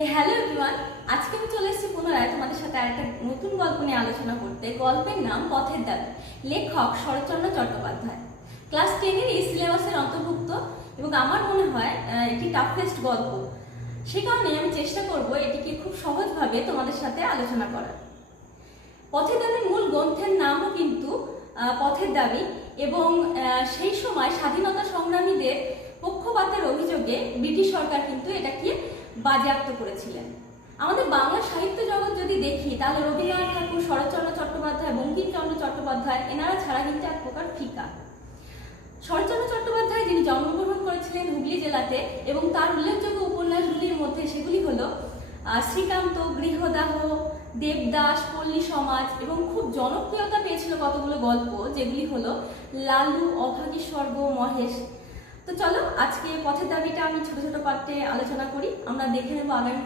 Hello everyone, আজকে আমি চলে এসেছি পুনরায় তোমাদের সাথে আরেকটা নতুন গল্প নিয়ে আলোচনা করতে। গল্পের নাম পথের দাবি, লেখক শরৎচন্দ্র চট্টোপাধ্যায়। ক্লাস 10-এর এই সিলেবাসের অন্তর্ভুক্ত এবং আমার মনে হয় এটি টাফেস্ট গল্প। সে কারণে আমি চেষ্টা করব এটিকে খুব সহজভাবে তোমাদের সাথে আলোচনা করার। পথের দাবির মূল গ্রন্থের নামও কিন্তু পথের দাবি এবং সেই সময় স্বাধীনতা সংগ্রামীদের পক্ষপাতের অভিযোগে ব্রিটিশ সরকার কিন্তু এটাকে বাজেয়াপ্ত করেছিলেন। আমাদের বাংলা সাহিত্য জগৎ যদি দেখি তাহলে রবীন্দ্রনাথ ঠাকুর, শরৎচন্দ্র চট্টোপাধ্যায়, বঙ্কিমচন্দ্র চট্টোপাধ্যায় এনারা ছাড়া কিন্তু এক প্রকার ফিকা। শরৎচন্দ্র চট্টোপাধ্যায় যিনি জন্মগ্রহণ করেছিলেন হুগলি জেলাতে এবং তার উল্লেখযোগ্য উপন্যাসগুলির মধ্যে সেগুলি হলো শ্রীকান্ত, গৃহদাহ, দেবদাস, পল্লী সমাজ এবং খুব জনপ্রিয়তা পেয়েছিল কতগুলো গল্প, যেগুলি হলো লালু, অভাগী স্বর্গ, মহেশ। তো চলো আজকে পথের দাবিটা আমি ছোট ছোট পাঠে আলোচনা করি, আমরা দেখে নেবো আগামী